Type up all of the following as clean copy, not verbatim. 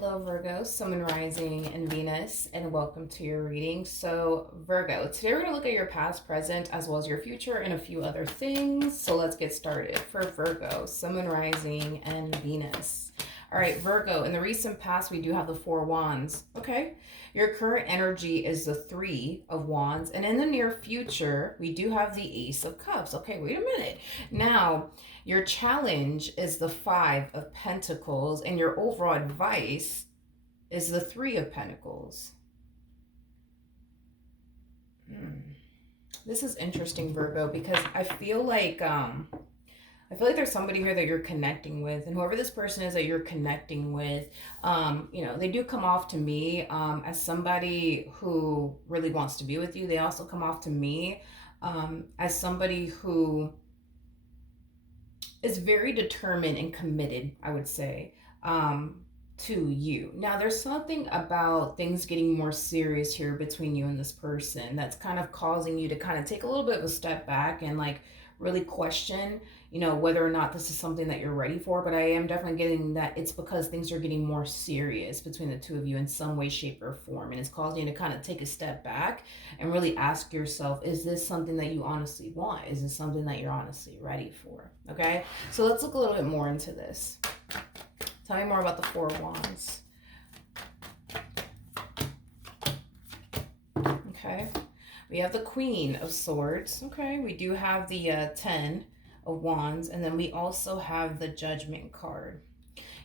Hello, Virgo, Sun, Moon, Rising, and Venus, and welcome to your reading. So, Virgo, today we're going to look at your past, present, as well as your future and a few other things. So, let's get started. For Virgo, Sun, Moon, Rising, and Venus. All right, Virgo, in the recent past, we do have the Four Wands. Okay, your current energy is the Three of Wands, and in the near future, we do have the Ace of Cups. Okay, wait a minute. Now, your challenge is the Five of Pentacles, and your overall advice is the Three of Pentacles. This is interesting, Virgo, because I feel like there's somebody here that you're connecting with, and whoever this person is that you're connecting with, they do come off to me as somebody who really wants to be with you. They also come off to me as somebody who is very determined and committed, I would say, to you. Now, there's something about things getting more serious here between you and this person that's kind of causing you to kind of take a little bit of a step back and like really question, whether or not this is something that you're ready for. But I am definitely getting that it's because things are getting more serious between the two of you in some way, shape, or form. And it's causing you to kind of take a step back and really ask yourself, is this something that you honestly want? Is this something that you're honestly ready for? Okay, so let's look a little bit more into this. Tell me more about the Four of Wands. Okay. We have the Queen of Swords. Okay. We do have the Ten of Wands. And then we also have the Judgment card.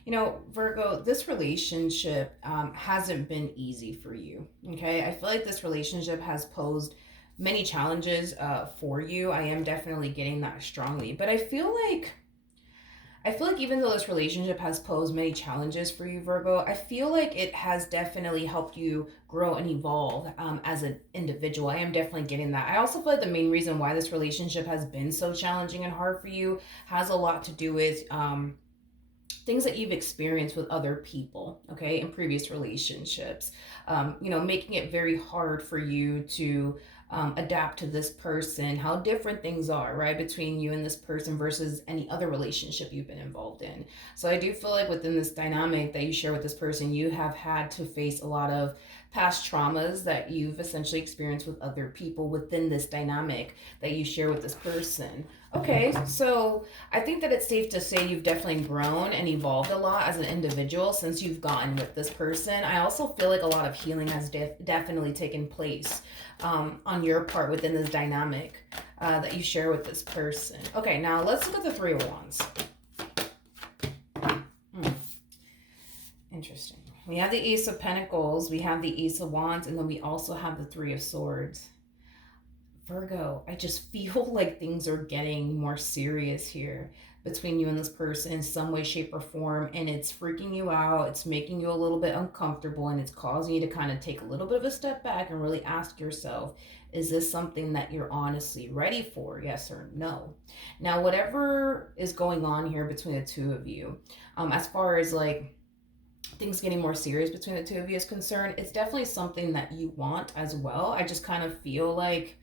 Virgo, this relationship hasn't been easy for you. Okay. I feel like this relationship has posed many challenges for you. I am definitely getting that strongly. But I feel like even though this relationship has posed many challenges for you, Virgo, I feel like it has definitely helped you grow and evolve as an individual. I am definitely getting that. I also feel like the main reason why this relationship has been so challenging and hard for you has a lot to do with things that you've experienced with other people, okay, in previous relationships. Making it very hard for you to adapt to this person, how different things are, right, between you and this person versus any other relationship you've been involved in. So I do feel like within this dynamic that you share with this person, you have had to face a lot of past traumas that you've essentially experienced with other people within this dynamic that you share with this person. Okay, so I think that it's safe to say you've definitely grown and evolved a lot as an individual since you've gotten with this person. I also feel like a lot of healing has definitely taken place on your part within this dynamic that you share with this person. Okay, now let's look at the Three of Wands. Interesting. We have the Ace of Pentacles, we have the Ace of Wands, and then we also have the Three of Swords. Virgo, I just feel like things are getting more serious here between you and this person in some way, shape, or form, and it's freaking you out. It's making you a little bit uncomfortable, and it's causing you to kind of take a little bit of a step back and really ask yourself, is this something that you're honestly ready for? Yes or no? Now, whatever is going on here between the two of you, as far as like things getting more serious between the two of you is concerned, it's definitely something that you want as well. I just kind of feel like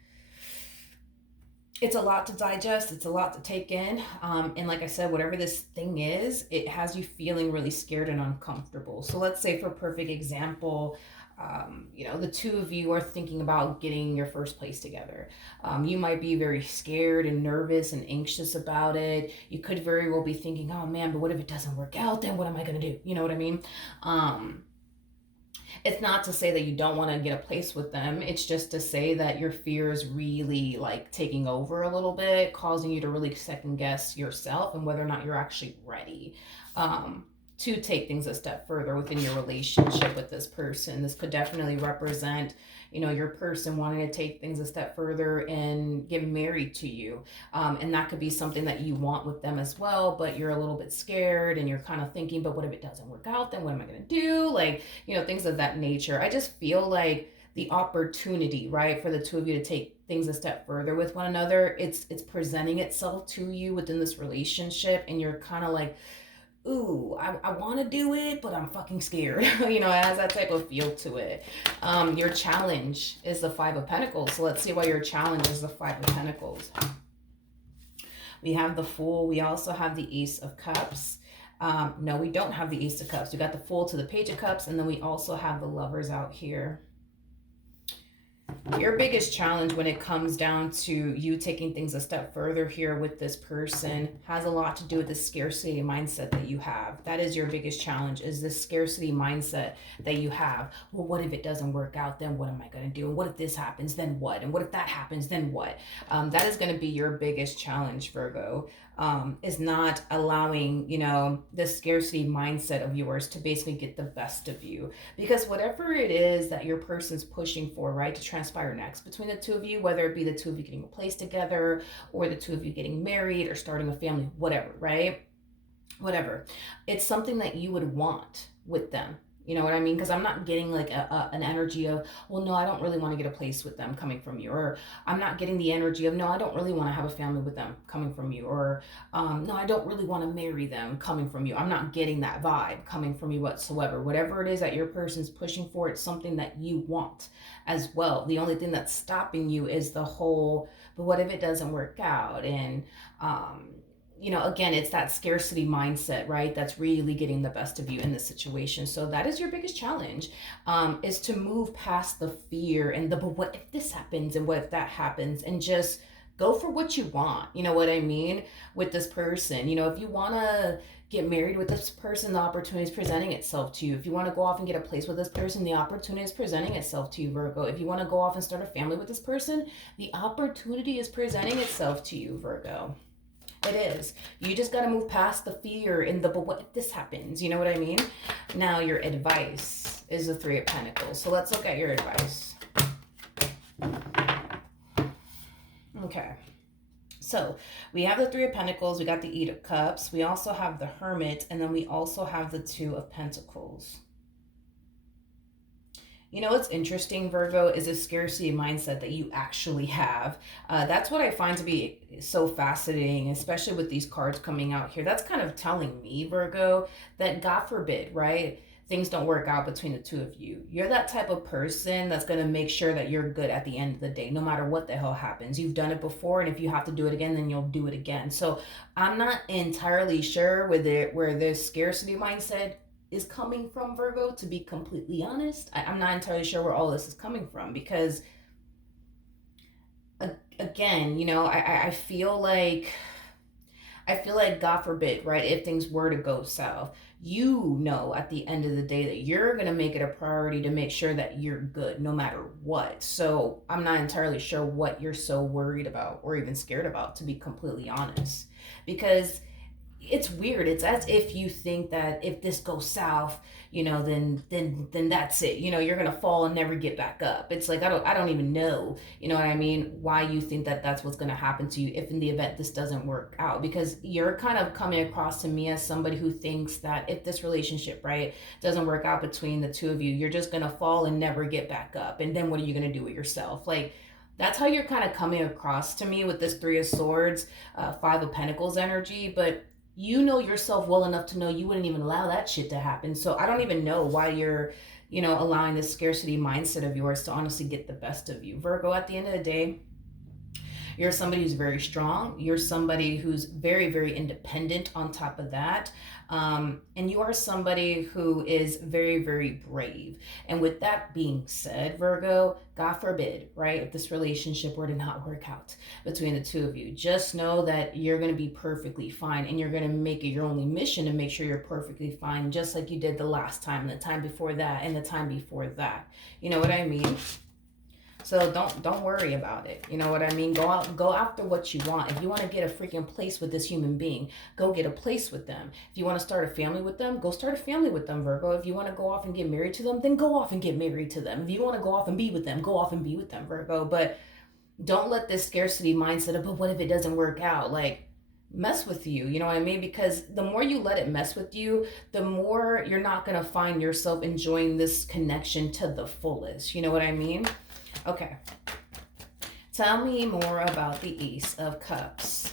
it's a lot to digest. It's a lot to take in. And like I said, whatever this thing is, it has you feeling really scared and uncomfortable. So let's say, for a perfect example, the two of you are thinking about getting your first place together. You might be very scared and nervous and anxious about it. You could very well be thinking, oh man, but what if it doesn't work out? Then what am I going to do? You know what I mean? It's not to say that you don't want to get a place with them. It's just to say that your fear is really like taking over a little bit, causing you to really second guess yourself and whether or not you're actually ready to take things a step further within your relationship with this person. This could definitely represent, your person wanting to take things a step further and get married to you. And that could be something that you want with them as well, but you're a little bit scared and you're kind of thinking, but what if it doesn't work out? Then what am I going to do? Like, things of that nature. I just feel like the opportunity, right, for the two of you to take things a step further with one another, it's presenting itself to you within this relationship, and you're kind of like, ooh, I want to do it, but I'm fucking scared. It has that type of feel to it. Your challenge is the Five of Pentacles. So let's see why your challenge is the Five of Pentacles. We have the Fool. We also have the Ace of Cups. No, we don't have the Ace of Cups. We got the Fool to the Page of Cups, and then we also have the Lovers out here. Your biggest challenge when it comes down to you taking things a step further here with this person has a lot to do with the scarcity mindset that you have. That is your biggest challenge, is this scarcity mindset that you have. Well, what if it doesn't work out? Then what am I going to do? And what if this happens? Then what? And what if that happens? Then what? That is going to be your biggest challenge, Virgo. Is not allowing, the scarcity mindset of yours to basically get the best of you. Because whatever it is that your person's pushing for, right, to transpire next between the two of you, whether it be the two of you getting a place together or the two of you getting married or starting a family, whatever, right? Whatever. It's something that you would want with them. You know what I mean? Because I'm not getting like an energy of, well, no, I don't really want to get a place with them coming from you. Or I'm not getting the energy of, no, I don't really want to have a family with them coming from you. Or no, I don't really want to marry them coming from you. I'm not getting that vibe coming from you whatsoever. Whatever it is that your person's pushing for, it's something that you want as well. The only thing that's stopping you is the whole, but what if it doesn't work out? And, again, it's that scarcity mindset, right? That's really getting the best of you in this situation. So that is your biggest challenge, is to move past the fear and but what if this happens and what if that happens, and just go for what you want. You know what I mean? With this person, if you want to get married with this person, the opportunity is presenting itself to you. If you want to go off and get a place with this person, the opportunity is presenting itself to you, Virgo. If you want to go off and start a family with this person, the opportunity is presenting itself to you, Virgo. It is. You just got to move past the fear and but what if this happens? You know what I mean? Now, your advice is the Three of Pentacles. So let's look at your advice. Okay. So we have the Three of Pentacles. We got the Eight of Cups. We also have the Hermit. And then we also have the Two of Pentacles. What's interesting, Virgo, is a scarcity mindset that you actually have. That's what I find to be so fascinating, especially with these cards coming out here. That's kind of telling me, Virgo, that God forbid, right, things don't work out between the two of you. You're that type of person that's going to make sure that you're good at the end of the day, no matter what the hell happens. You've done it before, and if you have to do it again, then you'll do it again. So I'm not entirely sure where this scarcity mindset is coming from, Virgo, to be completely honest. I'm not entirely sure where all this is coming from, because again, I feel like God forbid, right, if things were to go south, at the end of the day that you're going to make it a priority to make sure that you're good no matter what. So I'm not entirely sure what you're so worried about or even scared about, to be completely honest, because it's weird. It's as if you think that if this goes south, then that's it. You're gonna fall and never get back up. It's like I don't even know. You know what I mean? Why you think that that's what's gonna happen to you if in the event this doesn't work out? Because you're kind of coming across to me as somebody who thinks that if this relationship, right, doesn't work out between the two of you, you're just gonna fall and never get back up. And then what are you gonna do with yourself? Like, that's how you're kind of coming across to me with this Three of Swords, Five of Pentacles energy. But you know yourself well enough to know you wouldn't even allow that shit to happen. So I don't even know why you're, allowing this scarcity mindset of yours to honestly get the best of you. Virgo, at the end of the day, you're somebody who's very strong. You're somebody who's very, very independent on top of that. And you are somebody who is very, very brave. And with that being said, Virgo, God forbid, right, if this relationship were to not work out between the two of you, just know that you're going to be perfectly fine, and you're going to make it your only mission to make sure you're perfectly fine, just like you did the last time, and the time before that, and the time before that. You know what I mean? So don't worry about it. You know what I mean? Go after what you want. If you want to get a freaking place with this human being, go get a place with them. If you want to start a family with them, go start a family with them, Virgo. If you want to go off and get married to them, then go off and get married to them. If you want to go off and be with them, go off and be with them, Virgo. But don't let this scarcity mindset of, but what if it doesn't work out? Like, mess with you, you know what I mean? Because the more you let it mess with you, the more you're not going to find yourself enjoying this connection to the fullest. You know what I mean? Okay. Tell me more about the Ace of Cups.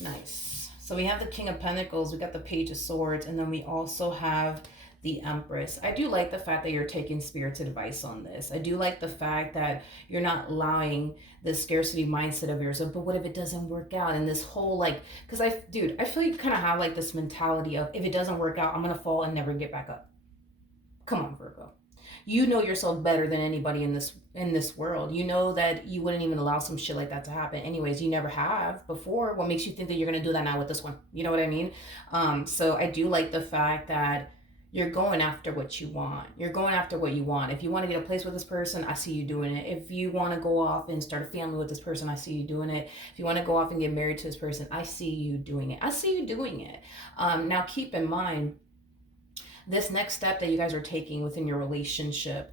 Nice. So we have the King of Pentacles, we got the Page of Swords, and then we also have the Empress. I do like the fact that you're taking Spirit's advice on this. I do like the fact that you're not allowing the scarcity mindset of yours of, but what if it doesn't work out? And this whole like, because dude, I feel you kind of have like this mentality of, if it doesn't work out, I'm going to fall and never get back up. Come on, Virgo. You know yourself better than anybody in this world. You know that you wouldn't even allow some shit like that to happen. Anyways, you never have before. What makes you think that you're gonna do that now with this one? You know what I mean? So I do like the fact that you're going after what you want. You're going after what you want. If you want to get a place with this person, I see you doing it. If you want to go off and start a family with this person, I see you doing it. If you want to go off and get married to this person, I see you doing it. I see you doing it. Now keep in mind, this next step that you guys are taking within your relationship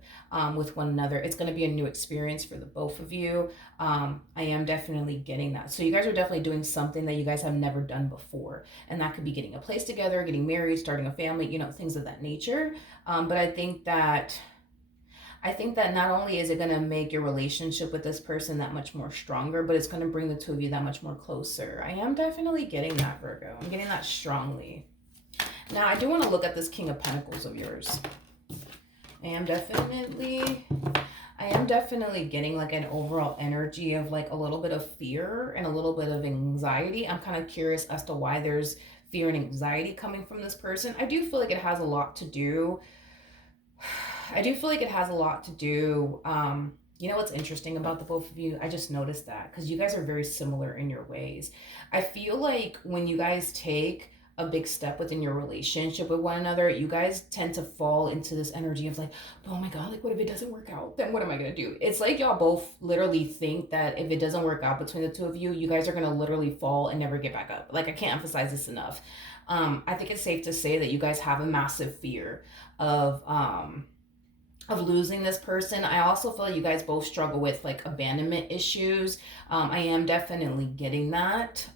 with one another, it's going to be a new experience for the both of you. I am definitely getting that. So you guys are definitely doing something that you guys have never done before. And that could be getting a place together, getting married, starting a family, things of that nature. But I think that not only is it going to make your relationship with this person that much more stronger, but it's going to bring the two of you that much more closer. I am definitely getting that, Virgo. I'm getting that strongly. Now, I do want to look at this King of Pentacles of yours. I am definitely getting like an overall energy of like a little bit of fear and a little bit of anxiety. I'm kind of curious as to why there's fear and anxiety coming from this person. I do feel like it has a lot to do. You know what's interesting about the both of you? I just noticed that because you guys are very similar in your ways. I feel like when you guys take a big step within your relationship with one another, you guys tend to fall into this energy of like, oh my God, like what if it doesn't work out? Then what am I gonna do? It's like y'all both literally think that if it doesn't work out between the two of you, you guys are gonna literally fall and never get back up. Like I can't emphasize this enough. I think it's safe to say that you guys have a massive fear of losing this person. I also feel like you guys both struggle with like abandonment issues. I am definitely getting that.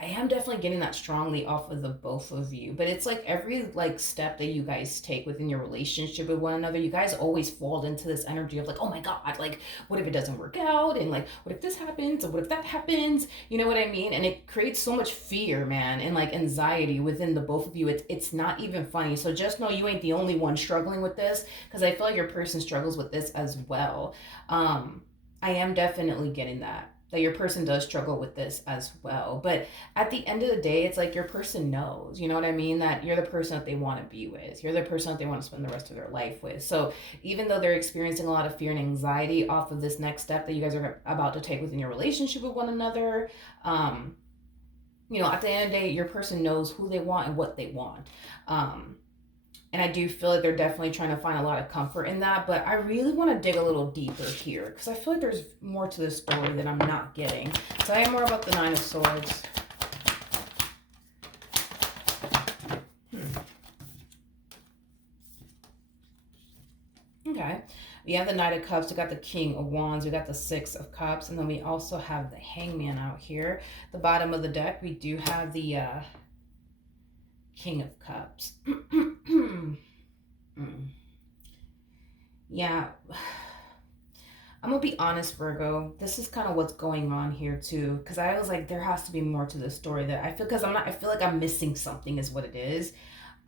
I am definitely getting that strongly off of the both of you. But it's like every like step that you guys take within your relationship with one another, you guys always fall into this energy of like, oh my God, like what if it doesn't work out? And like, what if this happens? And what if that happens? You know what I mean? And it creates so much fear, man, and like anxiety within the both of you. It's not even funny. So just know you ain't the only one struggling with this, because I feel like your person struggles with this as well. I am definitely getting that your person does struggle with this as well. But at the end of the day, it's like your person knows, you know what I mean? That you're the person that they want to be with. You're the person that they want to spend the rest of their life with. So even though they're experiencing a lot of fear and anxiety off of this next step that you guys are about to take within your relationship with one another, at the end of the day, your person knows who they want and what they want. And I do feel like they're definitely trying to find a lot of comfort in that. But I really want to dig a little deeper here because I feel like there's more to this story that I'm not getting. So I am more about the Nine of Swords. Okay. We have the Knight of Cups. We got the King of Wands. We got the Six of Cups. And then we also have the Hangman out here. The bottom of the deck, we do have the King of Cups. Yeah, I'm gonna be honest, Virgo. This is kind of what's going on here too, because I was like, there has to be more to this story that I feel, because I feel like I'm missing something, is what it is.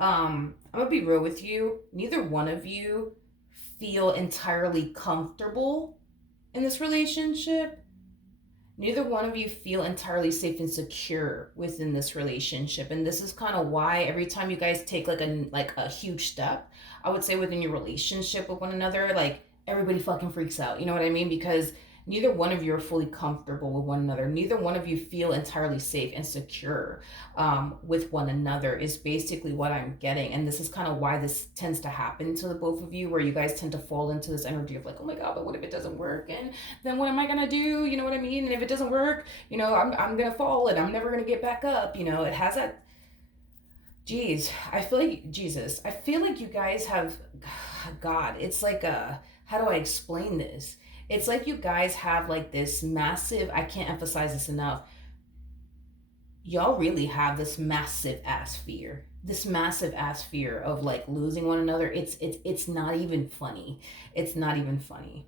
I'm gonna be real with you. Neither one of you feel entirely comfortable in this relationship. Neither one of you feel entirely safe and secure within this relationship. And this is kind of why every time you guys take like a huge step, I would say within your relationship with one another, like everybody fucking freaks out. You know what I mean? Because neither one of you are fully comfortable with one another. Neither one of you feel entirely safe and secure with one another is basically what I'm getting. And this is kind of why this tends to happen to the both of you, where you guys tend to fall into this energy of like, oh my God, but what if it doesn't work? And then what am I going to do? You know what I mean? And if it doesn't work, I'm going to fall and I'm never going to get back up. It has that. Geez, I feel like, Jesus, I feel like you guys have, God, it's like how do I explain this? It's like you guys have like this massive, I can't emphasize this enough. Y'all really have this massive ass fear. This massive ass fear of like losing one another. It's not even funny. It's not even funny.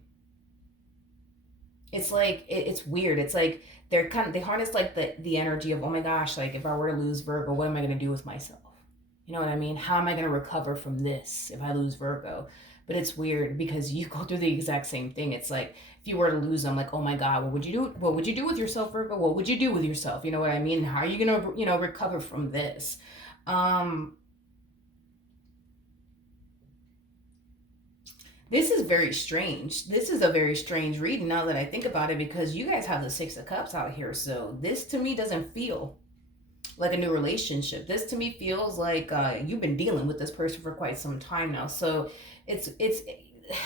It's like it's weird. It's like they harness like the energy of, oh my gosh, like if I were to lose Virgo, what am I gonna do with myself? You know what I mean? How am I going to recover from this if I lose Virgo? But it's weird because you go through the exact same thing. It's like if you were to lose them, like, oh my God, what would you do? What would you do with yourself, Virgo? What would you do with yourself? You know what I mean? How are you gonna, recover from this? Um, this is very strange. This is a very strange reading now that I think about it because you guys have the Six of Cups out here. So this to me doesn't feel like a new relationship. This to me feels like you've been dealing with this person for quite some time now. So it's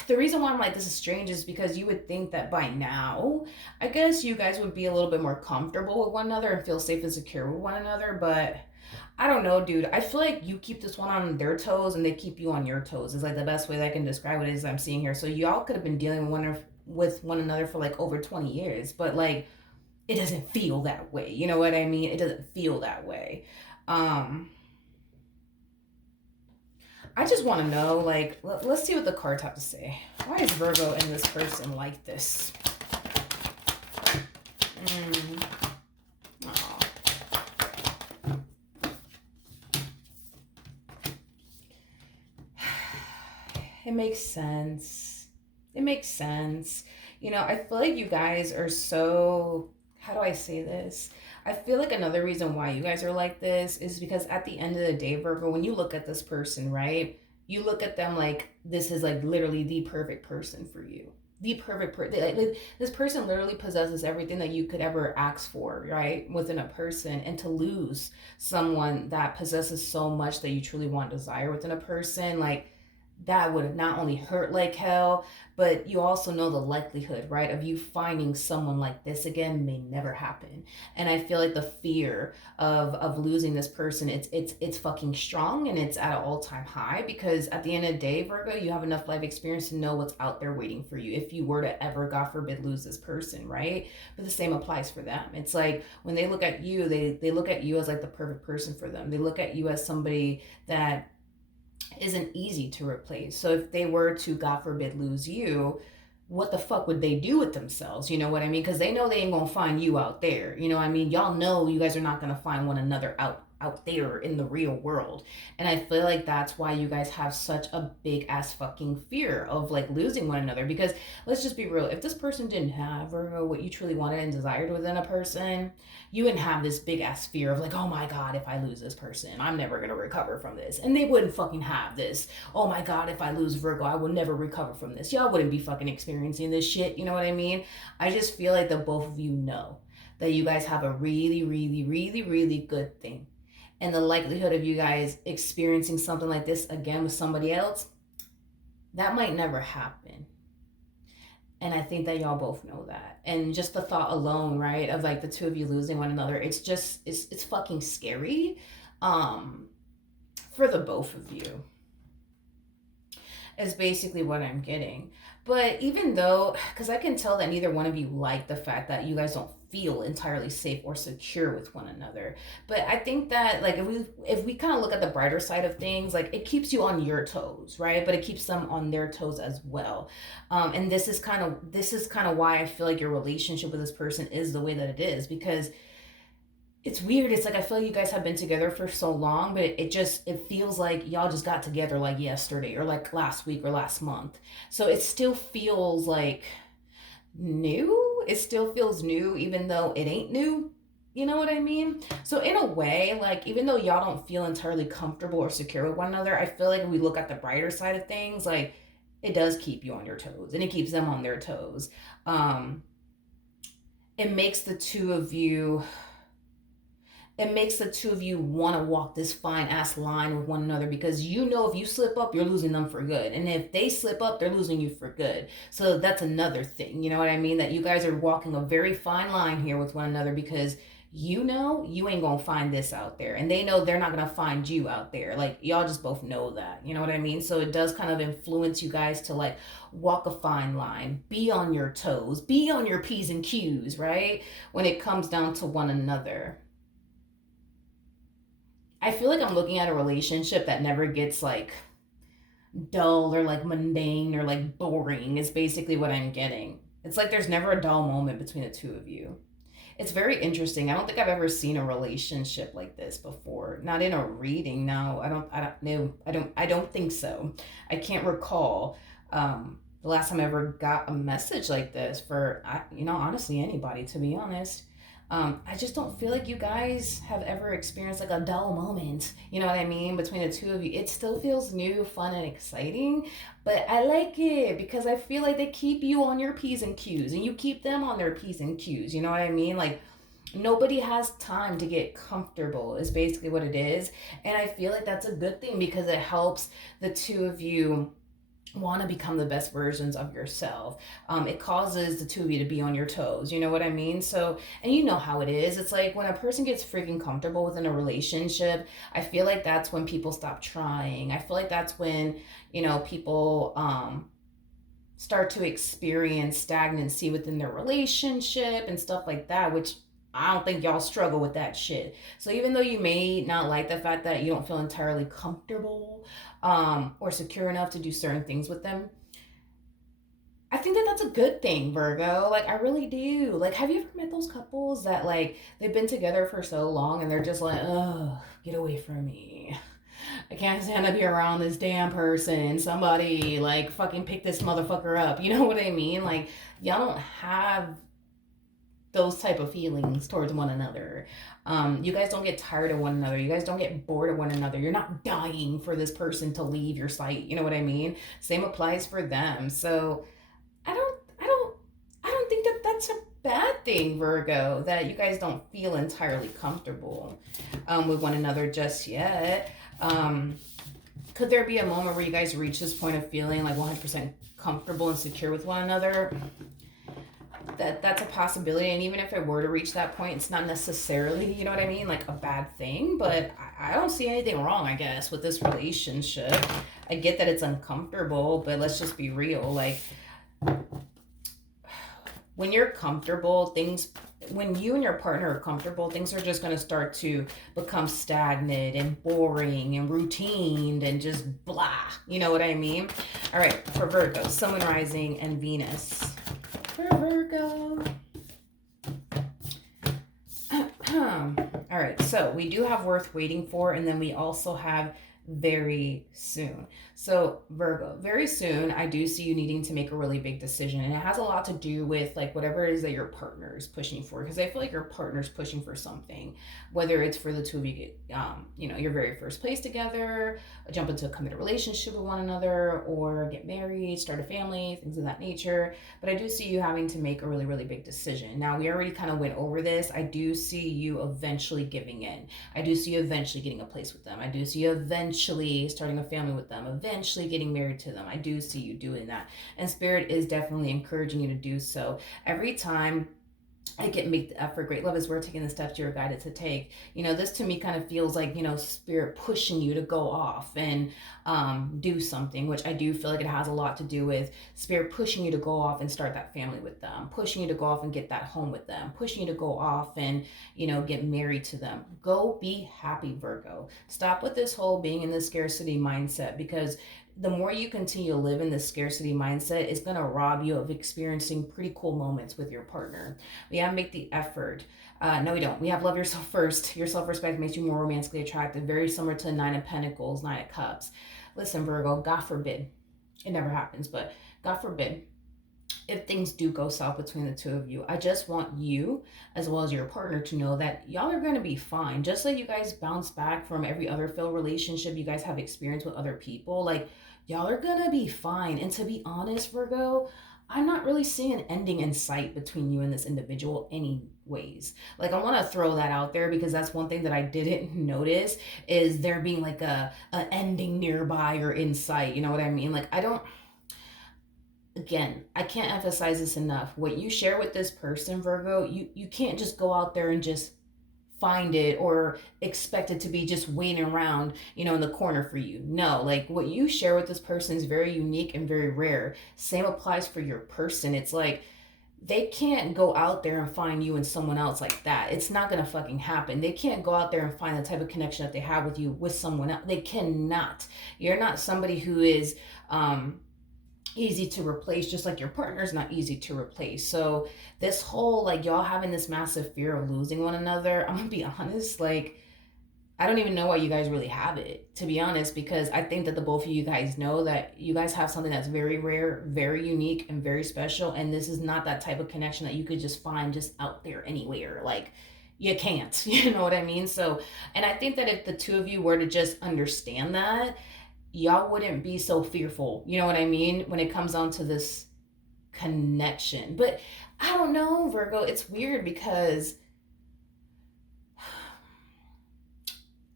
the reason why I'm like this is strange is because you would think that by now, I guess you guys would be a little bit more comfortable with one another and feel safe and secure with one another. But I don't know, dude. I feel like you keep this one on their toes and they keep you on your toes. Is like the best way that I can describe it is I'm seeing here. So y'all could have been dealing with one another for like over 20 years, but like it doesn't feel that way. You know what I mean? It doesn't feel that way. Um, I just want to know, like, let's see what the cards have to say. Why is Virgo and this person like this? Mm. Aw. It makes sense. It makes sense. I feel like you guys are so. How do I say this? I feel like another reason why you guys are like this is because at the end of the day, Virgo, when you look at this person, right? You look at them like this is like literally the perfect person for you. The perfect person. Like, this person literally possesses everything that you could ever ask for, right? Within a person. And to lose someone that possesses so much that you truly want, desire within a person, like that would have not only hurt like hell, but you also know the likelihood, right, of you finding someone like this again may never happen. And I feel like the fear of losing this person, it's fucking strong and it's at an all-time high because at the end of the day, Virgo, you have enough life experience to know what's out there waiting for you if you were to ever, God forbid, lose this person, right? But the same applies for them. It's like when they look at you, they look at you as like the perfect person for them. They look at you as somebody that isn't easy to replace. So if they were to, God forbid, lose you, what the fuck would they do with themselves? You know what I mean? Because they know they ain't gonna find you out there. You know what I mean? Y'all know you guys are not gonna find one another out there in the real world. And I feel like that's why you guys have such a big ass fucking fear of like losing one another. Because let's just be real, if this person didn't have or what you truly wanted and desired within a person, you wouldn't have this big ass fear of like, oh my God, if I lose this person, I'm never gonna recover from this. And they wouldn't fucking have this, oh my God, if I lose Virgo, I will never recover from this. Y'all wouldn't be fucking experiencing this shit. You know what I mean? I just feel like the both of you know that you guys have a really, really, really, really good thing. And the likelihood of you guys experiencing something like this again with somebody else, that might never happen. And I think that y'all both know that. And just the thought alone, right, of like the two of you losing one another, it's fucking scary um for the both of you. Is basically what I'm getting. But even though, because I can tell that neither one of you like the fact that you guys don't feel entirely safe or secure with one another. But I think that like if we kind of look at the brighter side of things, like it keeps you on your toes, right? But it keeps them on their toes as well. And this is kind of why I feel like your relationship with this person is the way that it is because it's weird. It's like I feel like you guys have been together for so long, but it feels like y'all just got together like yesterday or like last week or last month. So it still feels like new. It still feels new, even though it ain't new. You know what I mean? So in a way, like even though y'all don't feel entirely comfortable or secure with one another, I feel like when we look at the brighter side of things, like it does keep you on your toes and it keeps them on their toes. Um, it makes the two of you it makes the two of you want to walk this fine ass line with one another because you know if you slip up, you're losing them for good. And if they slip up, they're losing you for good. So that's another thing. You know what I mean? That you guys are walking a very fine line here with one another because you know you ain't gonna find this out there. And they know they're not gonna find you out there. Like y'all just both know that. You know what I mean? So it does kind of influence you guys to like walk a fine line, be on your toes, be on your P's and Q's, right? When it comes down to one another. I feel like I'm looking at a relationship that never gets like dull or like mundane or like boring is basically what I'm getting. It's like there's never a dull moment between the two of you. It's very interesting. I don't think I've ever seen a relationship like this before. Not in a reading. No, I don't know. I don't think so. I can't recall the last time I ever got a message like this for, honestly, anybody, to be honest. I just don't feel like you guys have ever experienced like a dull moment. You know what I mean? Between the two of you, it still feels new, fun, and exciting. But I like it because I feel like they keep you on your P's and Q's and you keep them on their P's and Q's. You know what I mean? Like, nobody has time to get comfortable, is basically what it is. And I feel like that's a good thing because it helps the two of you want to become the best versions of yourself. It causes the two of you to be on your toes. You know what I mean? So, and you know how it is. It's like when a person gets freaking comfortable within a relationship, I feel like that's when people stop trying. I feel like that's when, people start to experience stagnancy within their relationship and stuff like that, which I don't think y'all struggle with that shit. So even though you may not like the fact that you don't feel entirely comfortable or secure enough to do certain things with them, I think that that's a good thing, Virgo. Like, I really do. Like, have you ever met those couples that, like, they've been together for so long and they're just like, oh, get away from me. I can't stand to be around this damn person. Somebody, like, fucking pick this motherfucker up. You know what I mean? Like, y'all don't have those type of feelings towards one another. You guys don't get tired of one another. You guys don't get bored of one another. You're not dying for this person to leave your sight. You know what I mean? Same applies for them. So I don't think that that's a bad thing, Virgo, that you guys don't feel entirely comfortable with one another just yet. Could there be a moment where you guys reach this point of feeling like 100% comfortable and secure with one another? That's a possibility, and even if it were to reach that point, it's not necessarily, you know what I mean, like a bad thing. But I don't see anything wrong, I guess, with this relationship. I get that it's uncomfortable, but let's just be real. Like, when you're comfortable, when you and your partner are comfortable, things are just going to start to become stagnant and boring and routine and just blah. You know what I mean? All right, for Virgo, Sun, Moon, Rising, and Venus. For Virgo. All right, so we do have worth waiting for, and then we also have very soon. So Virgo, very soon, I do see you needing to make a really big decision, and it has a lot to do with like whatever it is that your partner is pushing for, because I feel like your partner's pushing for something, whether it's for the two of you get your very first place together, jump into a committed relationship with one another, or get married, start a family, things of that nature. But I do see you having to make a really, really big decision. Now, we already kind of went over this. I do see you eventually giving in. I do see you eventually getting a place with them. I do see you eventually starting a family with them, eventually getting married to them. I do see you doing that. And Spirit is definitely encouraging you to do so. Every time I get make the effort, great love is worth taking the steps you're guided to take. This to me kind of feels like, Spirit pushing you to go off and do something, which I do feel like it has a lot to do with Spirit pushing you to go off and start that family with them, pushing you to go off and get that home with them, pushing you to go off and, get married to them. Go be happy, Virgo. Stop with this whole being in the scarcity mindset, because the more you continue to live in this scarcity mindset, it's going to rob you of experiencing pretty cool moments with your partner. We have to make the effort. No, we don't. We have love yourself first. Your self-respect makes you more romantically attractive, very similar to the Nine of Pentacles, Nine of Cups. Listen, Virgo, God forbid, it never happens, but God forbid, if things do go south between the two of you, I just want you, as well as your partner, to know that y'all are going to be fine. Just like you guys bounce back from every other failed relationship you guys have experienced with other people, like, y'all are going to be fine. And to be honest, Virgo, I'm not really seeing an ending in sight between you and this individual anyways. Like, I want to throw that out there, because that's one thing that I didn't notice, is there being like an ending nearby or in sight. You know what I mean? Like, again, I can't emphasize this enough. What you share with this person, Virgo, you can't just go out there and just find it or expect it to be just waiting around, in the corner for you. No, like, what you share with this person is very unique and very rare. Same applies for your person. It's like, they can't go out there and find you and someone else like that. It's not gonna fucking happen. They can't go out there and find the type of connection that they have with you with someone else. They cannot. You're not somebody who is easy to replace, just like your partner's not easy to replace. So this whole like y'all having this massive fear of losing one another, I'm gonna be honest, like I don't even know why you guys really have it, to be honest, because I think that the both of you guys know that you guys have something that's very rare, very unique, and very special. And this is not that type of connection that you could just find just out there anywhere. Like, you can't, you know what I mean? So, and I think that if the two of you were to just understand that, y'all wouldn't be so fearful, you know what I mean, when it comes on to this connection. But I don't know, Virgo, it's weird because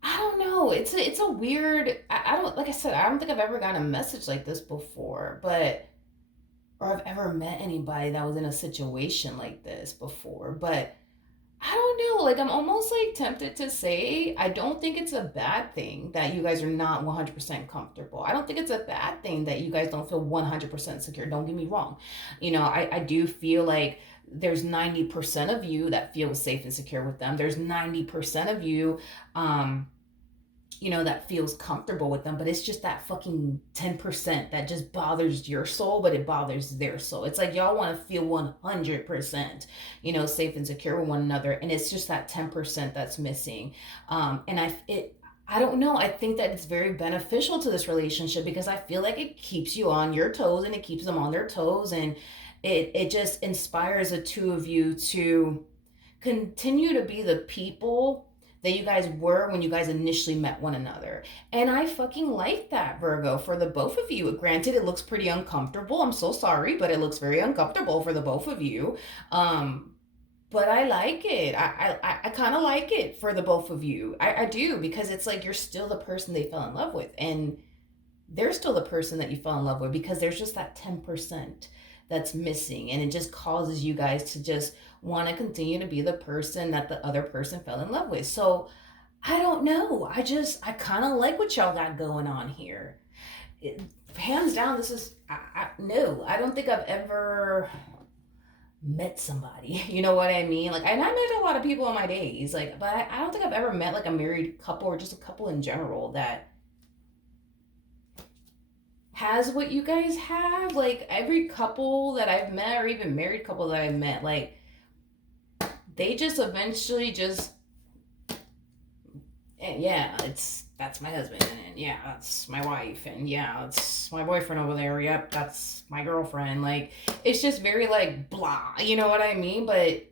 I don't know. It's a weird. I don't like I said. I don't think I've ever gotten a message like this before, but or I've ever met anybody that was in a situation like this before. But I don't know. Like I'm almost like tempted to say I don't think it's a bad thing that you guys are not 100% comfortable. I don't think it's a bad thing that you guys don't feel 100% secure. Don't get me wrong. I do feel like there's 90% of you that feels safe and secure with them. There's 90% of you um that feels comfortable with them, but it's just that fucking 10% that just bothers your soul, but it bothers their soul. It's like y'all want to feel 100%, safe and secure with one another, and it's just that 10% that's missing. And I don't know. I think that it's very beneficial to this relationship because I feel like it keeps you on your toes and it keeps them on their toes, and it just inspires the two of you to continue to be the people that you guys were when you guys initially met one another. And I fucking like that, Virgo, for the both of you. Granted, it looks pretty uncomfortable. I'm so sorry, but it looks very uncomfortable for the both of you. Um, but I like it. I kind of like it for the both of you. I do, because it's like you're still the person they fell in love with. And they're still the person that you fell in love with, because there's just that 10% that's missing, and it just causes you guys to just want to continue to be the person that the other person fell in love with. So I don't know, I kind of like what y'all got going on here. it, Hands down, this is no, I don't think I've ever met somebody, you know what I mean, like, and I met a lot of people in my days, like, but I don't think I've ever met like a married couple or just a couple in general that has what you guys have. Like every couple that I've met, or even married couple that I've met, like they just eventually just, and yeah, it's that's my husband, and yeah, that's my wife, and yeah, that's my boyfriend over there. Yep, that's my girlfriend. Like it's just very like blah, you know what I mean? But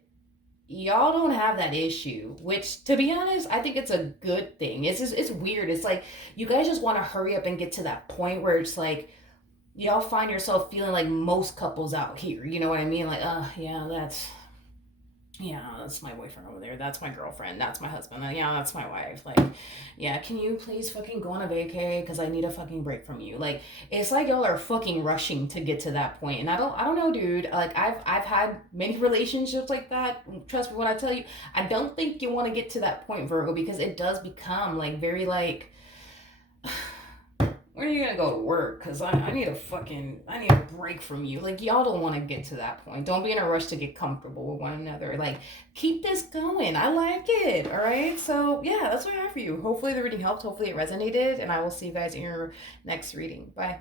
y'all don't have that issue, which to be honest I think it's a good thing. It's weird. It's like you guys just want to hurry up and get to that point where it's like y'all find yourself feeling like most couples out here, you know what I mean, like yeah, that's my boyfriend over there, that's my girlfriend, that's my husband, yeah, that's my wife, like yeah, can you please fucking go on a vacay because I need a fucking break from you. Like it's like y'all are fucking rushing to get to that point, and I don't know, dude, like I've had many relationships like that. Trust me when I tell you, I don't think you want to get to that point, Virgo, because it does become like very like when are you gonna go to work? Cause I need a break from you. Like y'all don't want to get to that point. Don't be in a rush to get comfortable with one another. Like keep this going. I like it. All right. So yeah, that's what I have for you. Hopefully the reading helped. Hopefully it resonated, and I will see you guys in your next reading. Bye.